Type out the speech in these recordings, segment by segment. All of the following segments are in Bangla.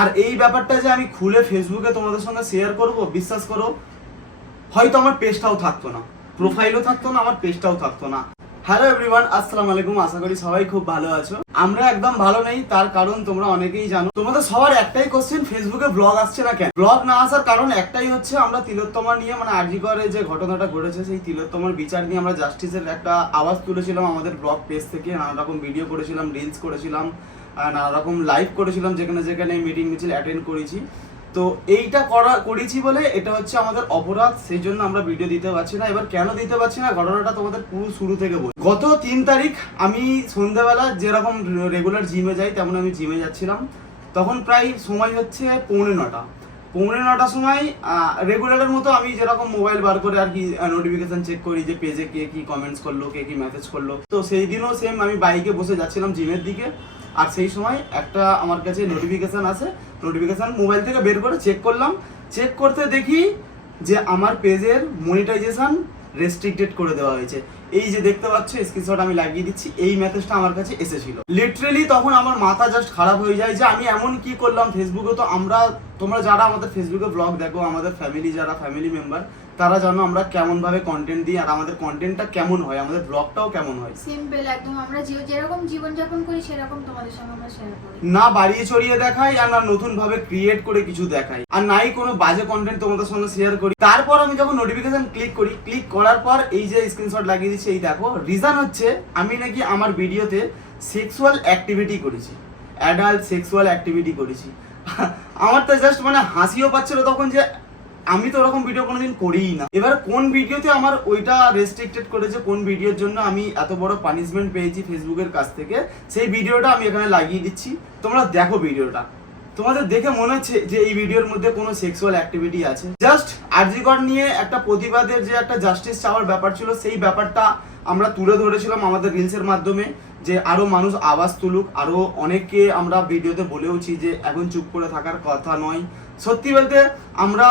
আর এই ব্যাপারটা যে আমি খুলে ফেসবুকে তোমাদের সঙ্গে শেয়ার করব, বিশ্বাস করো হয়তো আমার পেজটাও থাকতো না, প্রোফাইলও থাকতো না, আমার পেজটাও থাকতো না। হ্যালো এভরিওয়ান, আসসালামু আলাইকুম। আশা করি সবাই খুব ভালো আছো। আমরা একদম ভালো নেই, তার কারণ তোমরা অনেকেই জানো। তোমাদের সবার একটাই কোশ্চেন, ফেসবুকে ব্লগ আসছে না কেন? ব্লগ না আসার কারণ একটাই হচ্ছে, আমরা তিলোত্তমা নিয়ে আরজি করে যে ঘটনাটা ঘটেছে, সেই তিলোত্তমার বিচার নিয়ে আমরা জাস্টিসের একটা আওয়াজ তুলেছিলাম আমাদের ব্লগ পেজ থেকে। নানা রকম ভিডিও করেছিলাম, রিলস করেছিলাম, নানা রকম লাইভ করেছিলাম, যেখানে যেখানে মিটিং মিছিল অ্যাটেন্ড করেছি। তো এইটা করেছি বলে এটা হচ্ছে আমাদের অপরাধ, সেই জন্য আমরা ভিডিও দিতে পারছি না। এবার কেন দিতে পারছি না, ঘটনাটা তোমাদের পুরো শুরু থেকে বলি। গত 3 তারিখ আমি সন্ধ্যাবেলা যেরকম রেগুলার জিমে যাই তেমন আমি জিমে যাচ্ছিলাম। তখন প্রায় সময় হচ্ছে 9:45। 9:45 সময় রেগুলারের মতো আমি যেরকম মোবাইল বার করে আর কি নোটিফিকেশন চেক করি যে পেজে কে কি কমেন্টস করলো, কে কি মেসেজ করলো। তো সেই দিনও সেম আমি বাইকে বসে যাচ্ছিলাম জিমের দিকে, আর সেই সময় একটা আমার কাছে নোটিফিকেশন আসে। নোটিফিকেশন মোবাইল থেকে বের করে চেক করলাম। চেক করতে দেখি যে আমার পেজের মনিটাইজেশন রেস্ট্রিক্টেড করে দেওয়া হয়েছে। এই যে দেখতে পাচ্ছ, স্ক্রিনশট আমি লাগিয়ে দিচ্ছি, এই মেসেজটা আমার কাছে এসেছিল। লিটারেলি তখন আমার মাথা জাস্ট খারাপ হয়ে যায় যে আমি এমন কি করলাম। ফেসবুকে তো তোমরা যারা আমাদের ফেসবুকে ব্লগ দেখো, আমাদের ফ্যামিলি মেম্বার, তারা জানো আমরা কেমন ভাবে কন্টেন্ট দিই, আর আমাদের কন্টেন্টটা কেমন হয়, আমাদের ব্লগটাও কেমন হয়। সিম্পল একদম, আমরা যেরকম জীবন যাপন করি সেরকম তোমাদের সঙ্গে আমরা শেয়ার করি। না বাড়িয়ে ছড়িয়ে দেখাই, আর না নতুন ভাবে ক্রিয়েট করে কিছু দেখাই, আর নাই কোনো বাজে কন্টেন্ট তোমাদের সঙ্গে শেয়ার করি। তারপর আমি যখন নোটিফিকেশন ক্লিক করার পর এই যে স্ক্রিনশট লাগিয়ে দিচ্ছি, এই দেখো রিজন হচ্ছে আমি নাকি আমার ভিডিওতে সেক্সুয়াল অ্যাক্টিভিটি করেছি, অ্যাডাল্ট সেক্সুয়াল অ্যাক্টিভিটি করেছি। আমার তো জাস্ট হাসিও পাচ্ছিল তখন যে আমি তো ওরকম ভিডিও কোনোদিন করিই না। এবার কোন ভিডিওতে আমার ওইটা রেস্ট্রিক্টেড করেছে, কোন ভিডিওর জন্য আমি এত বড় পানিশমেন্ট পেয়েছি ফেসবুকের কাছ থেকে, সেই ভিডিওটা আমি এখানে লাগিয়ে দিচ্ছি। তোমরা দেখো ভিডিওটা, তোমাদের দেখে মনে হচ্ছে যে এই ভিডিওর মধ্যে কোনো সেক্সুয়াল অ্যাক্টিভিটি আছে। জাস্ট আরজি কর নিয়ে একটা প্রতিবাদের যে একটা জাস্টিস চাওয়ার ব্যাপার ছিল, সেই ব্যাপারটা আমরা তুলে ধরেছিলাম আমাদের রিলসের মাধ্যমে, যে আরো মানুষ আওয়াজ তুলুক। আরো অনেককে আমরা ভিডিওতে বলেওছি যে এখন চুপ করে থাকার কথা নয়। সত্যি বলতে আমরা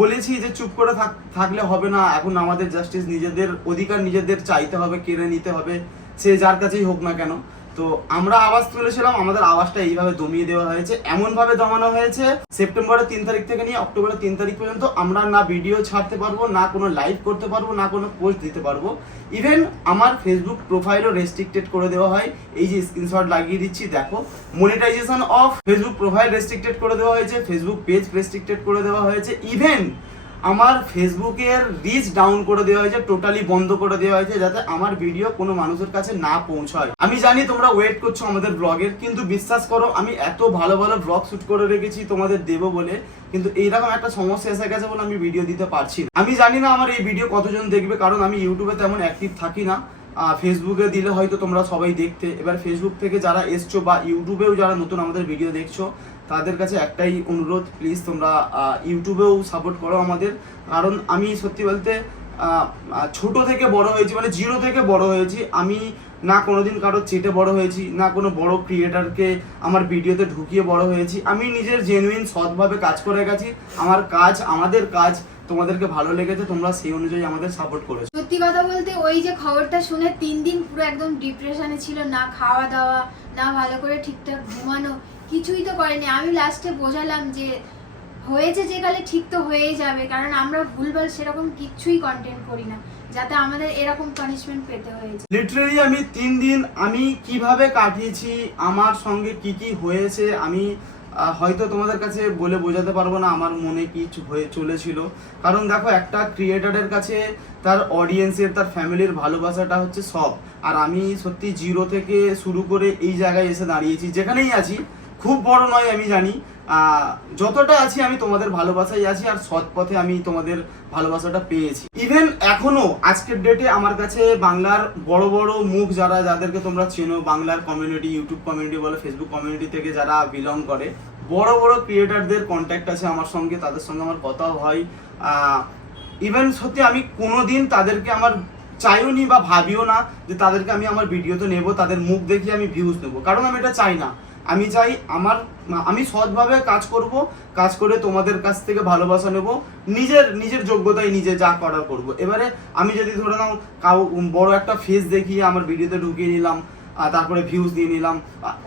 বলেছি যে চুপ করে থাকলে হবে না, এখন আমাদের জাস্টিস, নিজেদের অধিকার নিজেদের চাইতে হবে, কেড়ে নিতে হবে, সে যার কাছেই হোক না কেন। তো আমরা আওয়াজ তুলেছিলাম, আমাদের আওয়াজটা এইভাবে দমিয়ে দেওয়া হয়েছে। এমন ভাবে দমানো হয়েছে, সেপ্টেম্বরের 3 তারিখ থেকে নিয়ে অক্টোবরের 3 তারিখ পর্যন্ত আমরা না ভিডিও ছাড়তে পারবো, না কোনো লাইভ করতে পারবো, না কোনো পোস্ট দিতে পারবো। ইভেন আমার ফেসবুক প্রোফাইলও রেস্ট্রিক্টেড করে দেওয়া হয়। এই যে স্ক্রিনশট লাগিয়ে দিচ্ছি, দেখো monetisation of Facebook profile restricted করে দেওয়া হয়েছে, ফেসবুক পেজ রেস্ট্রিক্টেড করে দেওয়া হয়েছে। ইভেন আমার ফেসবুকের রিচ ডাউন করে দেওয়া হয়েছে, টোটালি বন্ধ করে দেওয়া হয়েছে, যাতে আমার ভিডিও কোনো মানুষের কাছে না পৌঁছায়। আমি জানি তোমরা ওয়েট করছো আমাদের ব্লগের, কিন্তু বিশ্বাস করো আমি এত ভালো ভালো ব্লগ শুট করে রেখেছি তোমাদের দেবো বলে, কিন্তু এইরকম একটা সমস্যা এসে গেছে বলে আমি ভিডিও দিতে পারছি না। আমি জানি না আমার এই ভিডিও কতজন দেখবে, কারণ আমি ইউটিউবে তেমন অ্যাক্টিভ থাকি না। ফেসবুকে দিলে হয়তো তোমরা সবাই দেখতে। এবার ফেসবুক থেকে যারা এসছো বা ইউটিউবেও যারা নতুন আমাদের ভিডিও দেখছো, তাদের কাছে একটাই অনুরোধ, প্লিজ তোমরা ইউটিউবেও সাপোর্ট করো আমাদের। কারণ আমি সত্যি বলতে ছোট থেকে বড় হয়েছি, জিরো থেকে বড় হয়েছি। আমি না কোনোদিন কারো চেটে বড় হয়েছি, না কোনো বড় ক্রিয়েটারকে আমার ভিডিওতে ঢুকিয়ে বড় হয়েছি। আমি নিজের জেনুইন সৎভাবে কাজ করে গেছি। আমাদের কাজ তোমাদেরকে ভালো লেগেছে, তোমরা সেই অনুযায়ী আমাদের সাপোর্ট করেছো। সত্যি কথা বলতে ওই যে খবরটা শুনে 3 দিন পুরো একদম ডিপ্রেশনে ছিল, না খাওয়া দাওয়া, না ভালো করে ঠিকঠাক ঘুমানো, কিছুই তো করেনি। আমি লাস্টে বোঝালাম যে হয়েছে যে কালে ঠিক তো হয়েই যাবে, কারণ আমরা ভুলভাল সেরকম কিচ্ছুই কন্টেন্ট করি না যাতে আমাদের এরকম পানিশমেন্ট পেতে হয়েছে। লিটারেলি আমি 3 দিন আমি কিভাবে কাটিয়েছি, আমার সঙ্গে কি কি হয়েছে, আমি হয়তো তোমাদের কাছে বলে বোঝাতে পারবো না আমার মনে কি হয়ে চলেছিল। কারণ দেখো, একটা ক্রিয়েটারের কাছে তার অডিয়েন্সের, তার ফ্যামিলির ভালোবাসাটা হচ্ছে সব। আর আমি সত্যি জিরো থেকে শুরু করে এই জায়গায় এসে দাঁড়িয়েছি, যেখানেই আছি খুব বড় নয় আমি জানি, যতটা আছি আমি তোমাদের ভালোবাসাই আছি, আর সৎ পথে আমি তোমাদের ভালোবাসাটা পেয়েছি। ইভেন এখনো আজকের ডেটে আমার কাছে বাংলার বড় বড় মুখ যাদেরকে তোমরা চেনো, বাংলার কমিউনিটি, ইউটিউব কমিউনিটি বলো, ফেসবুক কমিউনিটি থেকে যারা বিলং করে, বড় বড় ক্রিয়েটারদের কন্ট্যাক্ট আছে আমার সঙ্গে, তাদের সঙ্গে আমার কথাও হয়। ইভেন সত্যি আমি কোনোদিন তাদেরকে আমার চাইও নি বা ভাবিও না যে তাদেরকে আমি আমার ভিডিওতে নেবো, তাদের মুখ দেখিয়ে আমি ভিউজ নেবো, কারণ আমি এটা চাই না। আমি চাই আমি সৎভাবে কাজ করে তোমাদের কাছ থেকে ভালোবাসা নেব, নিজের যোগ্যতায় নিজে যা করার করব। এবারে আমি যদি ধরে নাও বড় একটা ফেস দেখিয়ে আমার ভিডিওতে ঢুকিয়ে নিলাম, তারপরে ভিউজ দিয়ে নিলাম,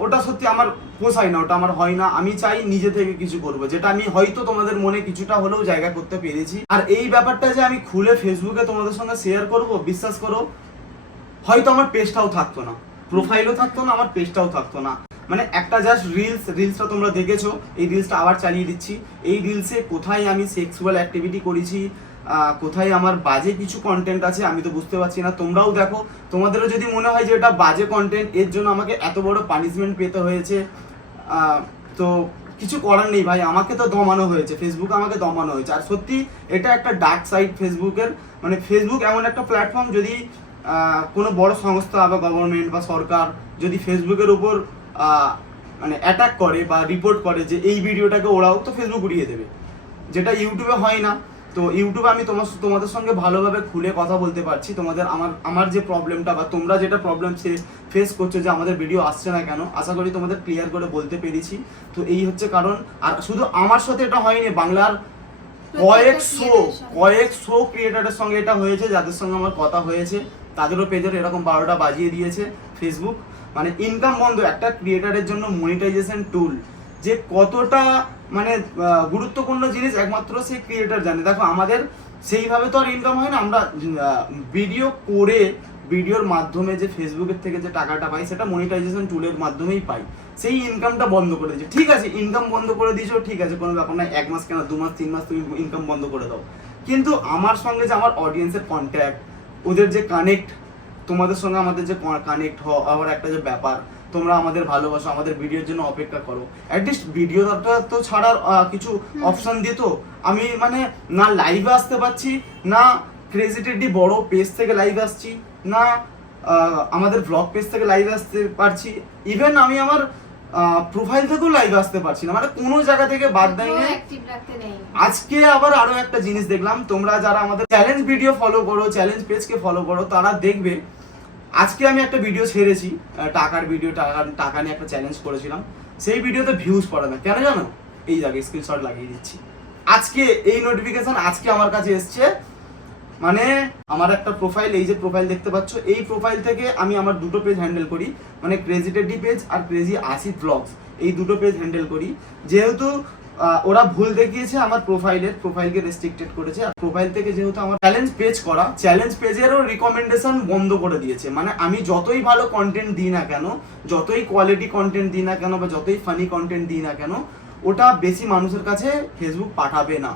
ওটা সত্যি আমার পোষায় না, ওটা আমার হয় না। আমি চাই নিজে থেকে কিছু করবো, যেটা আমি হয়তো তোমাদের মনে কিছুটা হলেও জায়গা করতে পেরেছি। আর এই ব্যাপারটা যে আমি খুলে ফেসবুকে তোমাদের সঙ্গে শেয়ার করব, বিশ্বাস করো হয়তো আমার পেজটাও থাকতো না, প্রোফাইলও থাকতো না, আমার পেজটাও থাকতো না। মানে একটা জাস্ট রিলসটা তোমরা দেখেছো, এই রিলসটা আবার চালিয়ে দিচ্ছি। এই রিলসে কোথায় আমি সেক্সুয়াল অ্যাক্টিভিটি করেছি, কোথায় আমার বাজে কিছু কন্টেন্ট আছে আমি তো বুঝতে পারছি না। তোমরাও দেখো, তোমাদেরও যদি মনে হয় যে এটা বাজে কন্টেন্ট, এর জন্য আমাকে এত বড় পানিশমেন্ট পেতে হয়েছে, তো কিছু করার নেই ভাই, আমাকে তো দমানো হয়েছে, ফেসবুক আমাকে দমানো হয়েছে। আর সত্যি এটা একটা ডার্ক সাইড ফেসবুকের। মানে ফেসবুক এমন একটা প্ল্যাটফর্ম, যদি কোনো বড় সংস্থা বা গভর্নমেন্ট বা সরকার যদি ফেসবুকের উপর মানে অ্যাটাক করে বা রিপোর্ট করে যে এই ভিডিওটাকে ওরাও, তো ফেসবুক উড়িয়ে দেবে, যেটা ইউটিউবে হয় না। তো ইউটিউবে আমি তোমাদের সঙ্গে ভালোভাবে খুলে কথা বলতে পারছি, তোমাদের আমার যে প্রবলেমটা বা তোমরা যেটা প্রবলেম ফেস করছো যে আমাদের ভিডিও আসছে না কেন, আশা করি তোমাদের ক্লিয়ার করে বলতে পেরেছি। তো এই হচ্ছে কারণ। আর শুধু আমার সাথে এটা হয়নি, বাংলার কয়েকশো ক্রিয়েটারের সঙ্গে এটা হয়েছে, যাদের সঙ্গে আমার কথা হয়েছে তাদেরও পেজের এরকম 12টা বাজিয়ে দিয়েছে ফেসবুক। মানে ইনকাম বন্ধ, একটা ক্রিয়েটারের জন্য মনিটাইজেশন টুল যে কতটা মানে গুরুত্বপূর্ণ জিনিস একমাত্র সেই ক্রিয়েটার জানে। দেখো আমাদের সেইভাবে তো আর ইনকাম হয় না, আমরা ভিডিও করে ভিডিওর মাধ্যমে যে ফেসবুকের থেকে যে টাকাটা পাই সেটা মনিটাইজেশন টুলের মাধ্যমেই পাই। সেই ইনকামটা বন্ধ করে দিয়েছে, ঠিক আছে ইনকাম বন্ধ করে দিয়েছো, ঠিক আছে কোনো ব্যাপার না, 1 মাস কেন 2 মাস 3 মাস তুমি ইনকাম বন্ধ করে দাও, কিন্তু আমার সঙ্গে যে আমার অডিয়েন্সের কন্ট্যাক্ট, ওদের যে কানেক্ট, তোমাদের সঙ্গে আমাদের যে কানেক্ট হওয়ার একটা যে ব্যাপার, তোমরা আমাদের ভালোবাসো, আমাদের ভিডিওর জন্য অপেক্ষা করো, অ্যাটলিস্ট ভিডিওটা তো ছাড়ার কিছু অপশন দিত। আমি মানে না লাইভে আসতে পারছি, না ক্রেজিটেডলি বড় পেজ থেকে লাইভে আসছি, না আমাদের ব্লগ পেজ থেকে লাইভে আসতে পারছি, ইভেন আমি আমার প্রোফাইল থেকেও লাইভে আসতে পারছি না, মানে কোনো জায়গা থেকে বাদ দেয়নি। আজকে আবার আরো একটা জিনিস দেখলাম, তোমরা যারা আমাদের চ্যালেঞ্জ ভিডিও ফলো করো, চ্যালেঞ্জ পেজকে ফলো করো, তারা দেখবে আজকে আমি একটা ভিডিও ছেড়েছি, টাকার ভিডিও, টাকা নিয়ে একটা চ্যালেঞ্জ করেছিলাম, সেই ভিডিওতে ভিউজ পড়ে না, কেন জানো? এই জায়গায় স্ক্রিনশট লাগিয়ে দিচ্ছি। আজকে এই নোটিফিকেশন আজকে আমার কাছে এসছে, মানে আমার একটা প্রোফাইল, এই যে প্রোফাইল দেখতে পাচ্ছ, এই প্রোফাইল থেকে আমি আমার দুটো পেজ হ্যান্ডেল করি, মানে ক্রেজি টেডি পেজ আর ক্রেজি আসিফ ব্লগস, এই দুটো পেজ হ্যান্ডেল করি। যেহেতু ওরা ভুল দেখিয়েছে আমার প্রোফাইলকে রেস্ট্রিক্টেড করেছে, আর প্রোফাইল থেকে যেহেতু আমার চ্যালেঞ্জ পেজ করা, চ্যালেঞ্জ পেজেরও রিকমেন্ডেশন বন্ধ করে দিয়েছে। মানে আমি যতই ভালো কন্টেন্ট দিই না কেন, যতই কোয়ালিটি কন্টেন্ট দিই না কেন, বা যতই ফানি কন্টেন্ট দিই না কেন, ওটা বেশি মানুষের কাছে ফেসবুক পাঠাবে না,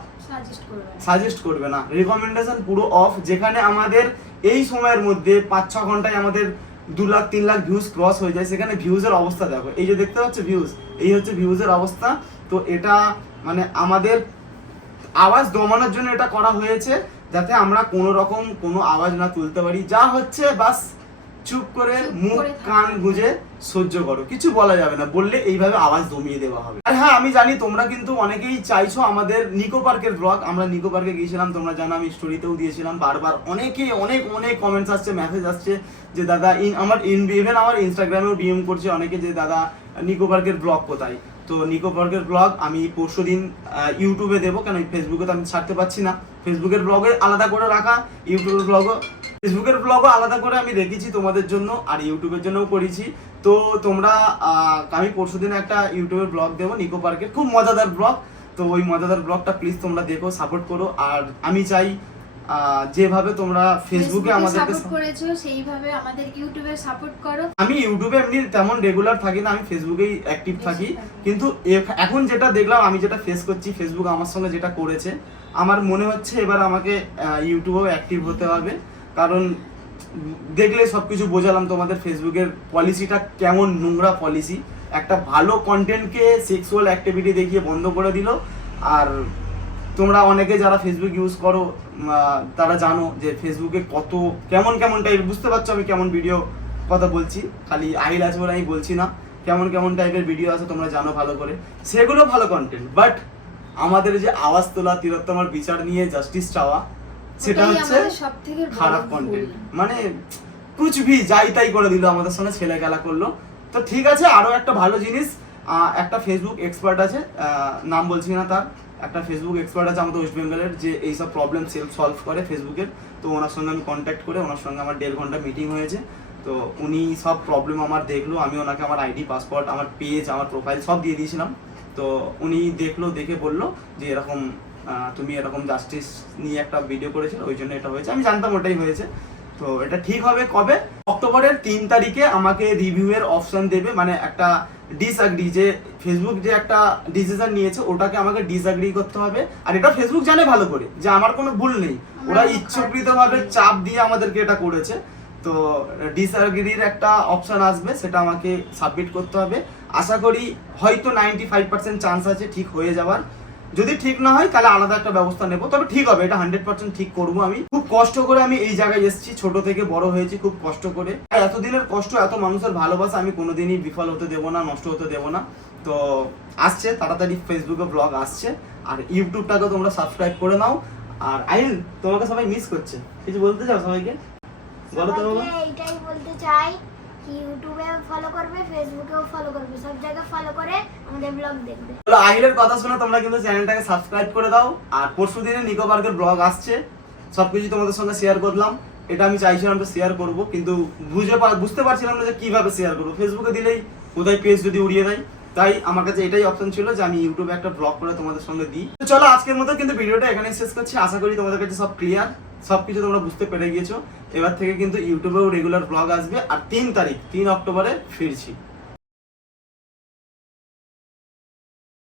সাজেস্ট করবে না, রিকমেন্ডেশন পুরো অফ। যেখানে আমাদের এই সময়ের মধ্যে 5-6 ঘন্টায় আমাদের 2 লাখ 3 লাখ ভিউজ ক্রস হয়ে যায়, সেখানে ভিউজের অবস্থা দেখো, এই যে দেখতে পাচ্ছ ভিউজ, এই হচ্ছে ভিউজের অবস্থা। তো এটা মানে আমাদের আওয়াজ দমানোর জন্য এটা করা হয়েছে, যাতে আমরা কোনো রকম কোনো আওয়াজ না তুলতে পারি, যা হচ্ছে বাস চুপ করে মুখ কান গুঁজে সহ্য করো, কিছু বলা যাবে না, বললে এইভাবে আওয়াজ দমিয়ে দেওয়া হবে। আর হ্যাঁ, আমি জানি তোমরা কিন্তু অনেকেই চাইছো আমাদের নিকো পার্কের ব্লগ, আমরা নিকো পার্কে গিয়েছিলাম, তোমরা জানো আমি স্টোরিতেও দিয়েছিলাম, বারবার অনেকে অনেক কমেন্টস আসছে, মেসেজ আসছে যে দাদা ইভেন আমার ইনস্টাগ্রামেও ডিএম করছে অনেকে যে দাদা নিকো পার্কের ব্লগ কোথায়। তো নিকো পার্কের ব্লগ আমি পরশুদিন ইউটিউবে দেবো, কেন ফেসবুকে তো আমি ছাড়তে পারছি না, ফেসবুকের ব্লগে আলাদা করে রাখা, ফেসবুকের ব্লগও আলাদা করে আমি রেখেছি তোমাদের জন্য, আর ইউটিউবের জন্যও করেছি। তো তোমরা আমি পরশুদিন একটা ইউটিউবের ব্লগ দেবো নিকো পার্কের, খুব মজাদার ব্লগ। তো ওই মজাদার ব্লগটা প্লিজ তোমরা দেখো, সাপোর্ট করো। আর আমি চাই যেভাবে তোমরা ফেসবুকে আমাদেরকে সাপোর্ট করেছো সেইভাবে আমাদের ইউটিউবে সাপোর্ট করো। আমি ইউটিউবে এমনি তেমন রেগুলার থাকি না, আমি ফেসবুকেই অ্যাক্টিভ থাকি, কিন্তু এখন যেটা দেখলাম, আমি যেটা ফেস করছি, ফেসবুক আমার সঙ্গে যেটা করেছে, আমার মনে হচ্ছে এবার আমাকে ইউটিউবেও অ্যাক্টিভ হতে হবে। কারণ দেখলে সবকিছু বোঝালাম তোমাদের ফেসবুকের পলিসিটা কেমন নোংরা পলিসি, একটা ভালো কন্টেন্টকে সেক্সুয়াল অ্যাক্টিভিটি দেখিয়ে বন্ধ করে দিল। আর তোমরা অনেকে যারা ফেসবুক ইউজ করো তারা জানো যে ফেসবুকে কত কেমন টাইপের, বুঝতে পারছো আমি কেমন ভিডিও কথা বলছি, খালি আইল আছে বলে আমি বলছি না, কেমন টাইপের ভিডিও আছে তোমরা জানো ভালো করে, সেগুলো ভালো কন্টেন্ট। বাট আমাদের যে আওয়াজ তোলা, তিলোত্তমার বিচার নিয়ে জাস্টিস চাওয়া, সেটা হচ্ছে খারাপ কন্টেন্ট। মানে কুচভি যাই তাই করে দিল, আমাদের সঙ্গে ছেলে খেলা করলো। তো ঠিক আছে, আরো একটা ভালো জিনিস, একটা ফেসবুক এক্সপার্ট আছে, নাম বলছি না তার, একটা ফেসবুক এক্সপার্ট আছে আমাদের ওয়েস্ট বেঙ্গলের, যে এইসব প্রবলেম সলভ করে ফেসবুকের। তো ওনার সঙ্গে আমি কন্ট্যাক্ট করে, ওনার সঙ্গে আমার 1.5 ঘন্টা মিটিং হয়েছে। তো উনি সব প্রবলেম আমার দেখলো, আমি ওনাকে আমার আইডি, পাসওয়ার্ড, আমার পেজ, আমার প্রোফাইল সব দিয়ে দিয়েছিলাম। তো উনি দেখলো, দেখে বললো যে এরকম তুমি এরকম জাস্টিস নিয়ে একটা ভিডিও করেছিল, ওই জন্য এটা হয়েছে। আমি জানতাম ওটাই হয়েছে। তো এটা ঠিক হবে কবে? অক্টোবরের 3 তারিখে আমাকে রিভিউয়ের অপশন দেবে, মানে একটা ডিসঅ্যাগ্রি, যে ফেসবুক যে একটা ডিসিশন নিয়েছে ওটাকে আমাকে ডিসঅ্যাগ্রি করতে হবে। আর এটা ফেসবুক জানে ভালো করে যে আমার কোনো ভুল নেই, ওরা ইচ্ছাকৃতভাবে চাপ দিয়ে আমাদেরকে এটা করেছে। তো ডিসঅ্যাগ্রির একটা অপশন আসবে, সেটা আমাকে সাবমিট করতে হবে। আশা করি হয়তো 95% চান্স আছে ঠিক হয়ে যাওয়ার। যদি ঠিক না হয় তাহলে আলাদা একটা ব্যবস্থা নেব, তবে ঠিক হবে, এটা 100% ঠিক করব। আমি খুব কষ্ট করে আমি এই জায়গায় এসেছি, ছোট থেকে বড় হয়েছি খুব কষ্ট করে। এতদিনের কষ্ট, এত মানুষের ভালোবাসা আমি কোনোদিনই বিফল হতে দেবো না, নষ্ট হতে দেবো না। তো আসছে তাড়াতাড়ি ফেসবুকে ব্লগ আসছে, আর ইউটিউবটাকে তোমরা সাবস্ক্রাইব করে নাও। আর আইল, তোমাকে সবাই মিস করছে, কিছু বলতে চাও সবাইকে? বলো তো বাবা। এইটাই বলতে চাই কি ইউটিউবে ফলো করবে, ফেসবুকেও ফলো করবে, সব জায়গায় ফলো করে আমাদের ব্লগ দেখবে। তাহলে আহিলের কথা শুনে তোমরা কিন্তু চ্যানেলটাকে সাবস্ক্রাইব করে দাও। আর পরশুদিনে নিকো পার্কের ব্লগ আসছে, সবকিছু তোমাদের সঙ্গে শেয়ার করলাম। এটা আমি চাইছিলাম তো শেয়ার করব, কিন্তু বুঝতে পারছিলাম না যে কিভাবে শেয়ার করবো। ফেসবুকে দিলেই কোথায় পেজ যদি উড়িয়ে দেয়, তাই আমার কাছে এটাই অপশন ছিল যে আমি ইউটিউবে একটা ব্লগ করে তোমাদের সঙ্গে দিই। তো চলো আজকের মতো কিন্তু ভিডিওটা এখানেই শেষ করছি। আশা করি তোমাদের কাছে সব ক্লিয়ার, সবকিছু তোমরা বুঝতে পেরে গিয়েছো। এবার থেকে কিন্তু ইউটিউবেও রেগুলার ব্লগ আসবে। আর 3 অক্টোবরে ফিরছি।